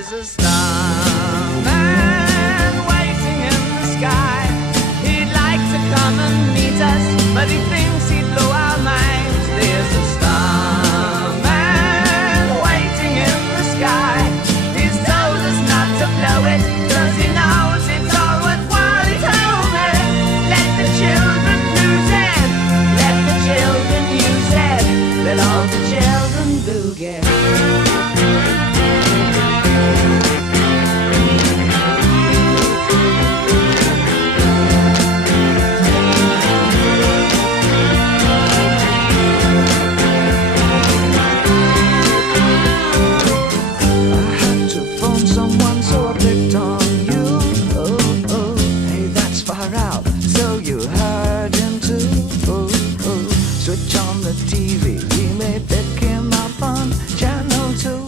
There's a starman waiting in the sky. He'd like to come and meet us, but he thinks